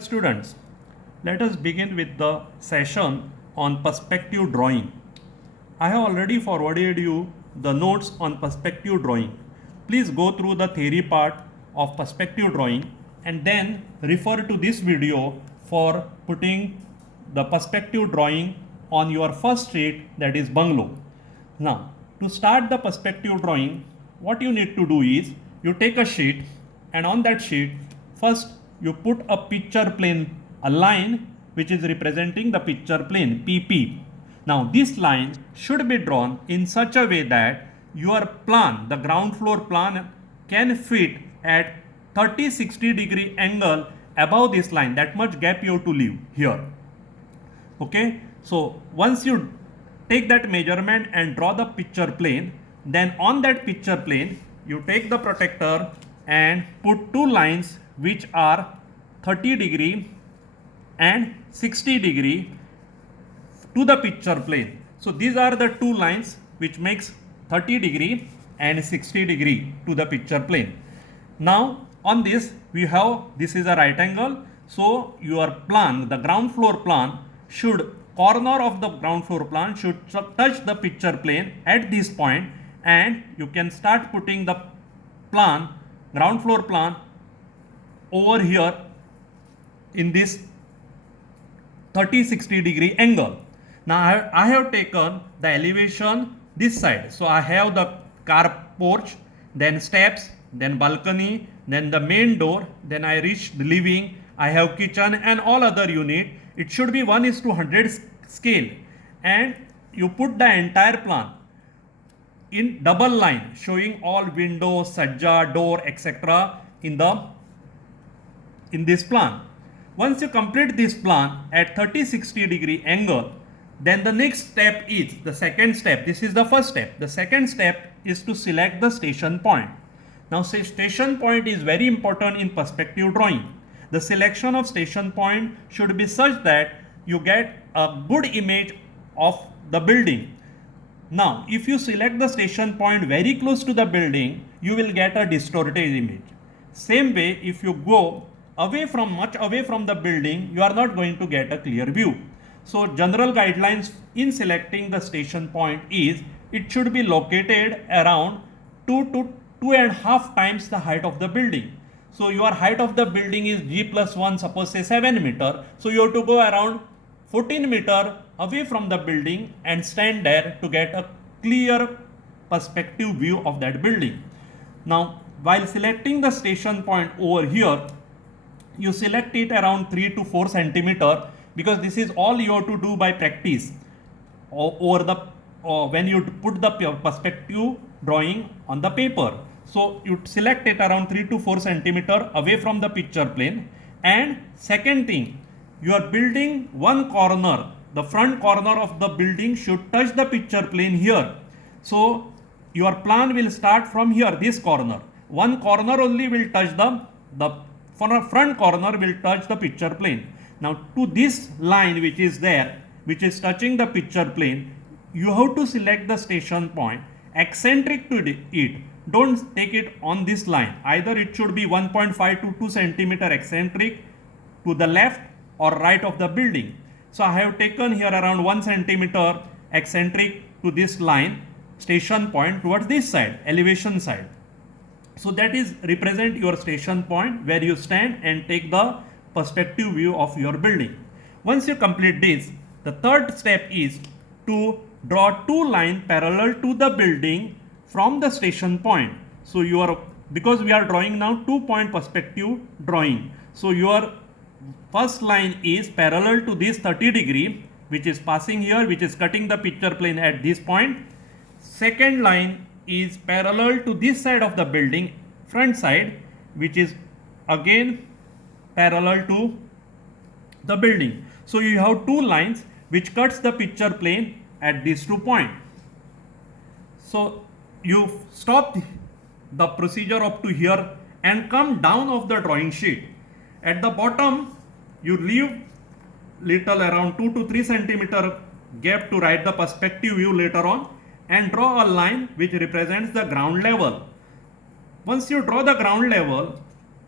Students, let us begin with the session on perspective drawing. I have already forwarded you the notes on perspective drawing. Please go through the theory part of perspective drawing and then refer to this video for putting the perspective drawing on your first sheet, that is bungalow. Now, to start the perspective drawing, what you need to do is you take a sheet and on that sheet first you put a picture plane, a line which is representing the picture plane PP. Now this line should be drawn in such a way that your plan, the ground floor plan, can fit at 30-60 degree angle above this line. That much gap you have to leave here. Okay, so once you take that measurement and draw the picture plane, then on that picture plane you take the protector and put two lines which are 30 degree and 60 degree to the picture plane. So these are the two lines which makes 30 degree and 60 degree to the picture plane. Now on this we have, this is a right angle, so your plan, the ground floor plan, should corner of the ground floor plan should touch the picture plane at this point, and you can start putting the plan, ground floor plan, over here in this 30-60 degree angle. Now I have taken the elevation this side. So I have the car porch, then steps, then balcony, then the main door, then I reach the living, I have kitchen and all other unit. It should be 1:100 scale, and you put the entire plan in double line showing all windows, sajja, door, etc. in this plan. Once you complete this plan at 30-60 degree angle, then the next step is the second step. This is the first step. The second step is to select the station point. Now say station point is very important in perspective drawing. The selection of station point should be such that you get a good image of the building. Now if you select the station point very close to the building, you will get a distorted image. Same way, if you go much away from the building, you are not going to get a clear view. So general guidelines in selecting the station point is it should be located around 2 to 2.5 times the height of the building. So your height of the building is G+1, suppose say 7 meter. So you have to go around 14 meter away from the building and stand there to get a clear perspective view of that building. Now while selecting the station point over here, you select it around 3 to 4 centimeter, because this is all you have to do by practice over the when you put the perspective drawing on the paper. So you select it around 3 to 4 centimeter away from the picture plane. And second thing, you are building one corner, the front corner of the building should touch the picture plane here. So your plan will start from here, this corner. One corner only will touch the front corner will touch the picture plane. Now to this line which is there, which is touching the picture plane, you have to select the station point eccentric to it. Don't take it on this line. Either it should be 1.5 to 2 centimeter eccentric to the left or right of the building. So I have taken here around 1 centimeter eccentric to this line, station point towards this side, elevation side. So that is represent your station point where you stand and take the perspective view of your building. Once you complete this, the third step is to draw two lines parallel to the building from the station point. So because we are drawing now 2-point perspective drawing. So your first line is parallel to this 30 degree which is passing here, which is cutting the picture plane at this point. Second line is parallel to this side of the building, front side, which is again parallel to the building. So you have two lines which cuts the picture plane at these 2 points. So you stop the procedure up to here and come down of the drawing sheet. At the bottom you leave little around 2 to 3 centimeter gap to write the perspective view later on, and draw a line which represents the ground level. Once you draw the ground level,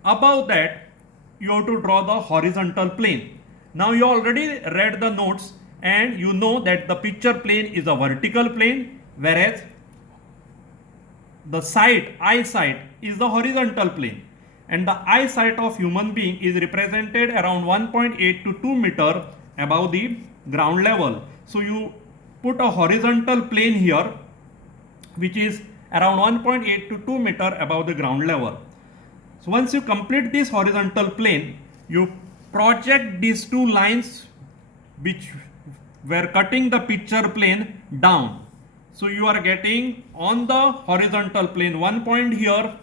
above that you have to draw the horizontal plane. Now you already read the notes and you know that the picture plane is a vertical plane, whereas the eyesight is the horizontal plane, and the eyesight of human being is represented around 1.8 to 2 meter above the ground level. So you put a horizontal plane here which is around 1.8 to 2 meter above the ground level. So once you complete this horizontal plane, you project these two lines which were cutting the picture plane down. So you are getting on the horizontal plane one point here,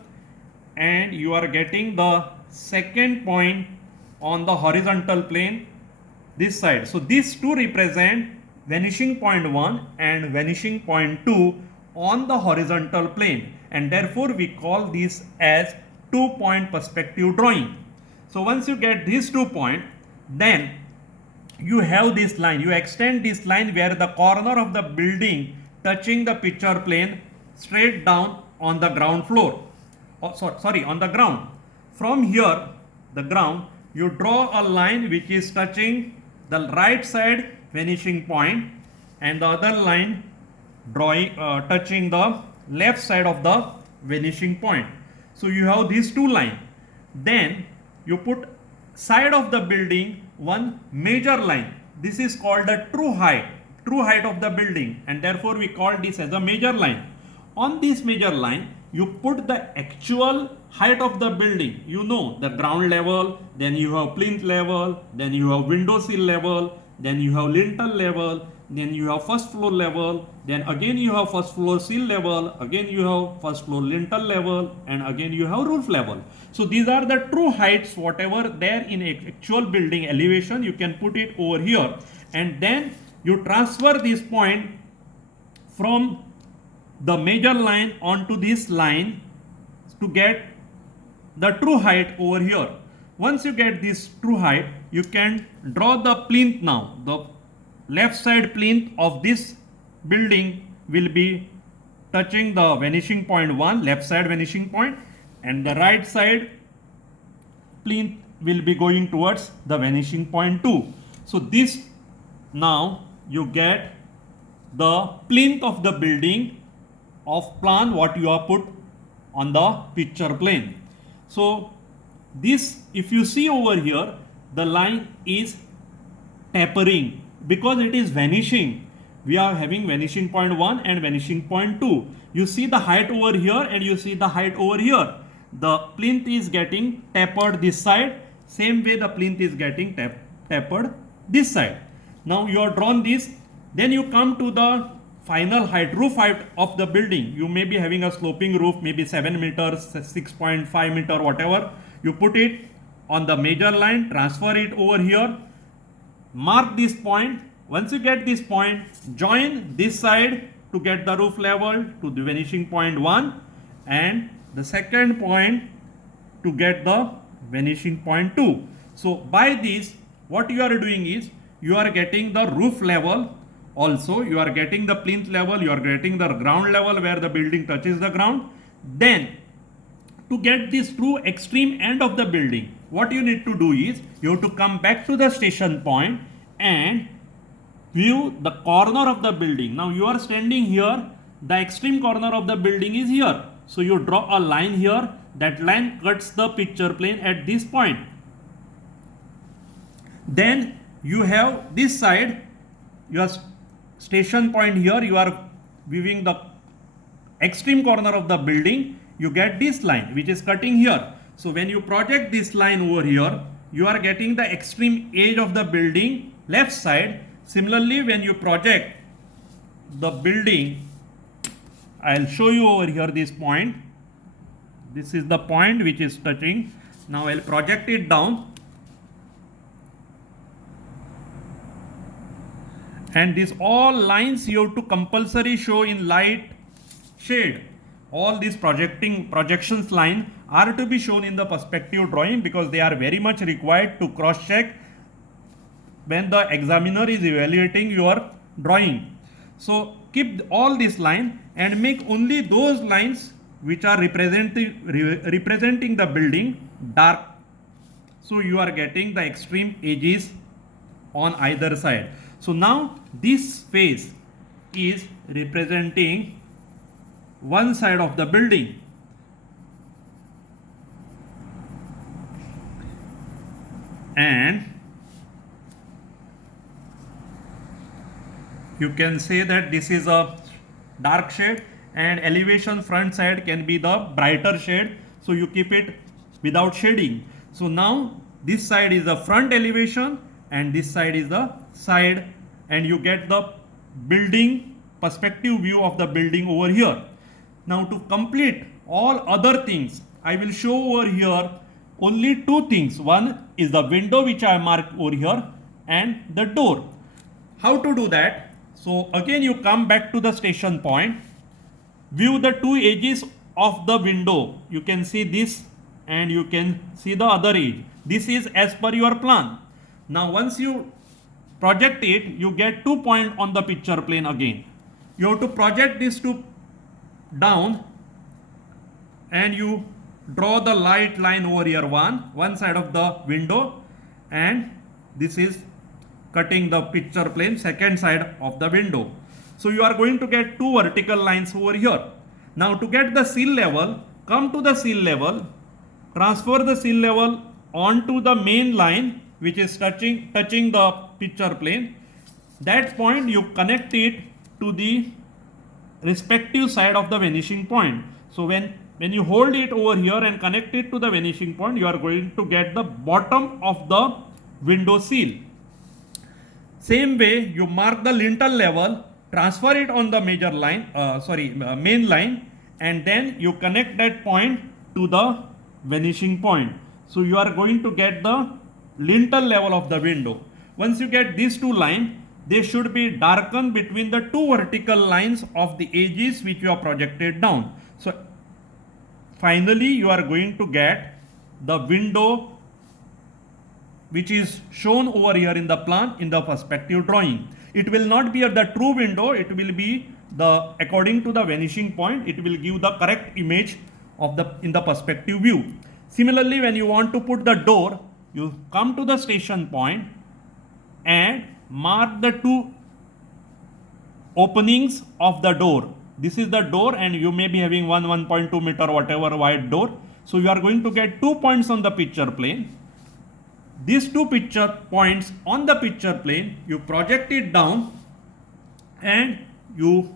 and you are getting the second point on the horizontal plane this side. So these two represent vanishing point 1 and vanishing point 2 on the horizontal plane, and therefore we call this as 2-point perspective drawing. So once you get these 2 points, then you have this line, you extend this line where the corner of the building touching the picture plane straight down on the ground floor, on the ground. From here, the ground, you draw a line which is touching the right side vanishing point and the other line touching the left side of the vanishing point. So you have these two lines. Then you put side of the building one major line. This is called the true height of the building, and therefore we call this as a major line. On this major line, you put the actual height of the building. You know the ground level, then you have plinth level, then you have window sill level, then you have lintel level, then you have first floor level, then again you have first floor sill level, again you have first floor lintel level, and again you have roof level. So these are the true heights, whatever there in actual building elevation, you can put it over here, and then you transfer this point from the major line onto this line to get the true height over here. Once you get this true height, you can draw the plinth now. The left side plinth of this building will be touching the vanishing point 1, left side vanishing point, and the right side plinth will be going towards the vanishing point 2. So this, now you get the plinth of the building of plan what you have put on the picture plane. So this, if you see over here, the line is tapering because it is vanishing. We are having vanishing point 1 and vanishing point 2. You see the height over here and you see the height over here. The plinth is getting tapered this side, same way the plinth is getting tapered this side. Now you have drawn this, then you come to the final height, roof height of the building. You may be having a sloping roof, maybe 7 meters, 6.5 meter, whatever. You put it on the major line, transfer it over here, mark this point. Once you get this point, join this side to get the roof level to the vanishing point 1 and the second point to get the vanishing point 2. So by this, what you are doing is you are getting the roof level, also you are getting the plinth level, you are getting the ground level where the building touches the ground. Then to get this true extreme end of the building, what you need to do is you have to come back to the station point and view the corner of the building. Now you are standing here, the extreme corner of the building is here. So you draw a line here, that line cuts the picture plane at this point. Then you have this side, your station point here, you are viewing the extreme corner of the building, you get this line which is cutting here. So when you project this line over here, you are getting the extreme edge of the building left side. Similarly, when you project the building, I'll show you over here this point. This is the point which is touching. Now I'll project it down. And these all lines you have to compulsory show in light shade. All these projections line are to be shown in the perspective drawing because they are very much required to cross check when the examiner is evaluating your drawing. So keep all this line and make only those lines which are representing the building dark So you are getting the extreme edges on either side. So now this face is representing one side of the building, and you can say that this is a dark shade, and elevation front side can be the brighter shade, so you keep it without shading. So now this side is the front elevation and this side is the side, and you get the building perspective view of the building over here. Now to complete all other things, I will show over here only two things. One is the window which I marked over here, and the door. How to do that? So again you come back to the station point, view the two edges of the window. You can see this and you can see the other edge. This is as per your plan. Now once you project it, you get 2 points on the picture plane again. You have to project these two down and you draw the light line over here, one side of the window, and this is cutting the picture plane second side of the window. So you are going to get two vertical lines over here. Now to get the seal level, come to the seal level, transfer the seal level onto the main line which is touching the picture plane. That point you connect it to the respective side of the vanishing point. So when you hold it over here and connect it to the vanishing point, you are going to get the bottom of the window seal. Same way you mark the lintel level, transfer it on the major line, main line, and then you connect that point to the vanishing point. So you are going to get the lintel level of the window. Once you get these two lines, they should be darkened between the two vertical lines of the edges which you have projected down. So finally you are going to get the window which is shown over here in the plan in the perspective drawing. It will not be the true window, it will be the according to the vanishing point, it will give the correct image of the in the perspective view. Similarly, when you want to put the door, you come to the station point and mark the two openings of the door. This is the door, and you may be having 1.2 meter whatever wide door. So you are going to get 2 points on the picture plane. These two picture points on the picture plane, you project it down and you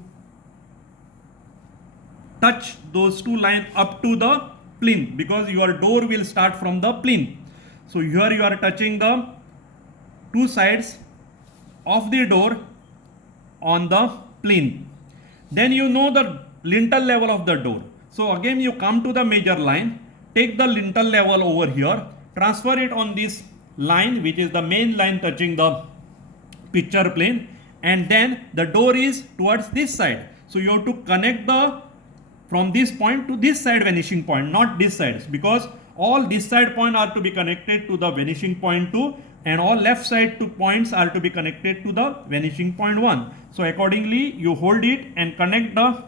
touch those two lines up to the plinth, because your door will start from the plinth. So here you are touching the two sides of the door on the plinth. Then you know the lintel level of the door. So again you come to the major line, take the lintel level over here, transfer it on this line which is the main line touching the picture plane, and then the door is towards this side. So you have to connect the from this point to this side vanishing point, not this side, because all this side point are to be connected to the vanishing point 2 and all left side 2 points are to be connected to the vanishing point 1. So accordingly you hold it and connect the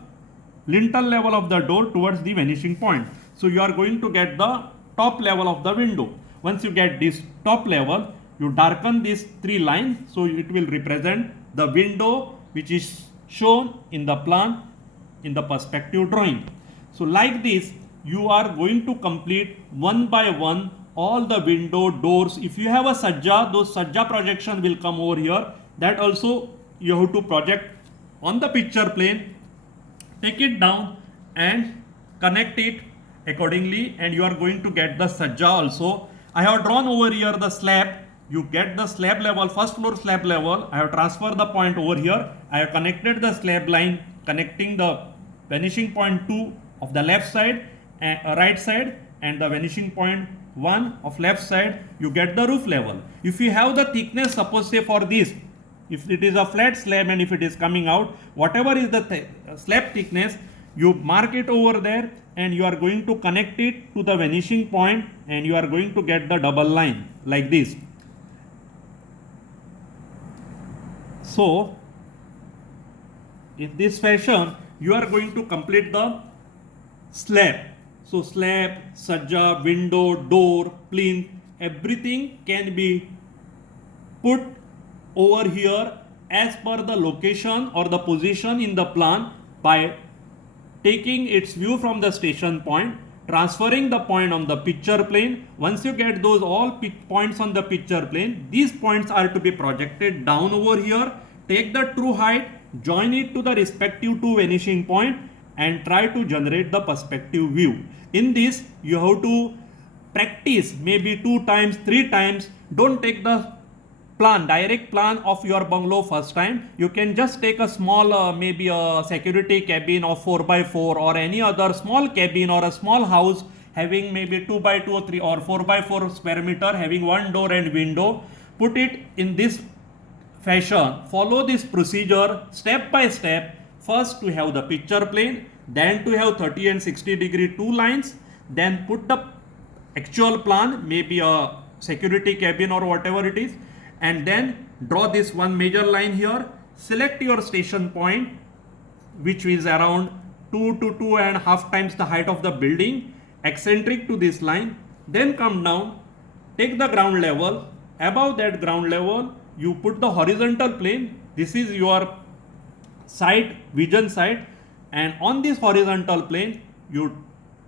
lintel level of the door towards the vanishing point. So you are going to get the top level of the window. Once you get this top level, you darken these three lines, so it will represent the window which is shown in the plan in the perspective drawing. So like this you are going to complete one by one all the window, doors. If you have a sajja, those sajja projection will come over here. That also you have to project on the picture plane, take it down and connect it accordingly, and you are going to get the sajja also. I have drawn over here the slab. You get the slab level, first floor slab level. I have transferred the point over here. I have connected the slab line connecting the vanishing point 2 of the left side, right side, and the vanishing point 1 of left side. You get the roof level. If you have the thickness, suppose say for this, if it is a flat slab and if it is coming out, whatever is the slab thickness, you mark it over there and you are going to connect it to the vanishing point, and you are going to get the double line like this. So in this fashion you are going to complete the slab. So slab, sajja, window, door, plinth, everything can be put over here as per the location or the position in the plan by taking its view from the station point, transferring the point on the picture plane. Once you get those all points on the picture plane, these points are to be projected down over here. Take the true height, join it to the respective two vanishing point and try to generate the perspective view. In this, you have to practice maybe 2 times, 3 times. Don't take the direct plan of your bungalow first time. You can just take a small maybe a security cabin of 4x4 or any other small cabin or a small house having maybe 2x2 or 3 or 4x4 square meter having one door and window. Put it in this fashion. Follow this procedure step by step. First to have the picture plane, then to have 30 and 60 degree two lines, then put the actual plan, maybe a security cabin or whatever it is, and then draw this one major line here. Select your station point, which is around 2 to 2.5 times the height of the building, eccentric to this line. Then come down, take the ground level. Above that ground level, you put the horizontal plane. This is your site, vision site, and on this horizontal plane, you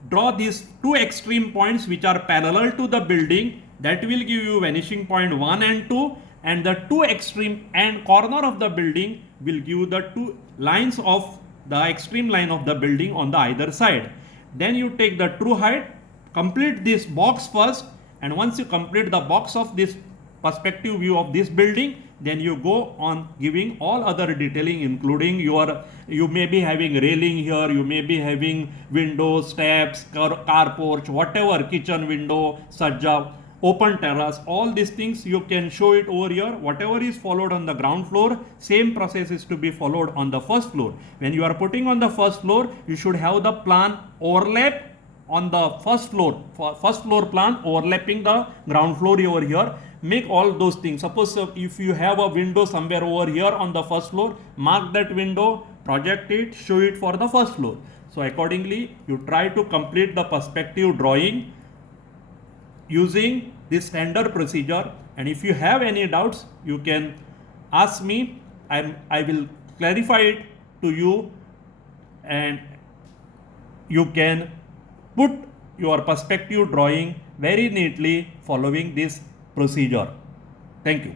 draw these two extreme points which are parallel to the building. That will give you vanishing point 1 and 2, and the two extreme and corner of the building will give the two lines of the extreme line of the building on the either side. Then you take the true height, complete this box first, and once you complete the box of this perspective view of this building, then you go on giving all other detailing, including you may be having railing here, you may be having windows, steps, car porch, whatever, kitchen window, sajja, open terrace, all these things you can show it over here. Whatever is followed on the ground floor, same process is to be followed on the first floor. When you are putting on the first floor, you should have the plan overlap on the first floor plan overlapping the ground floor over here. Make all those things. Suppose if you have a window somewhere over here on the first floor, mark that window, project it, show it for the first floor. So accordingly, you try to complete the perspective drawing using this standard procedure. And if you have any doubts, you can ask me. I will clarify it to you, and you can put your perspective drawing very neatly following this procedure. Thank you.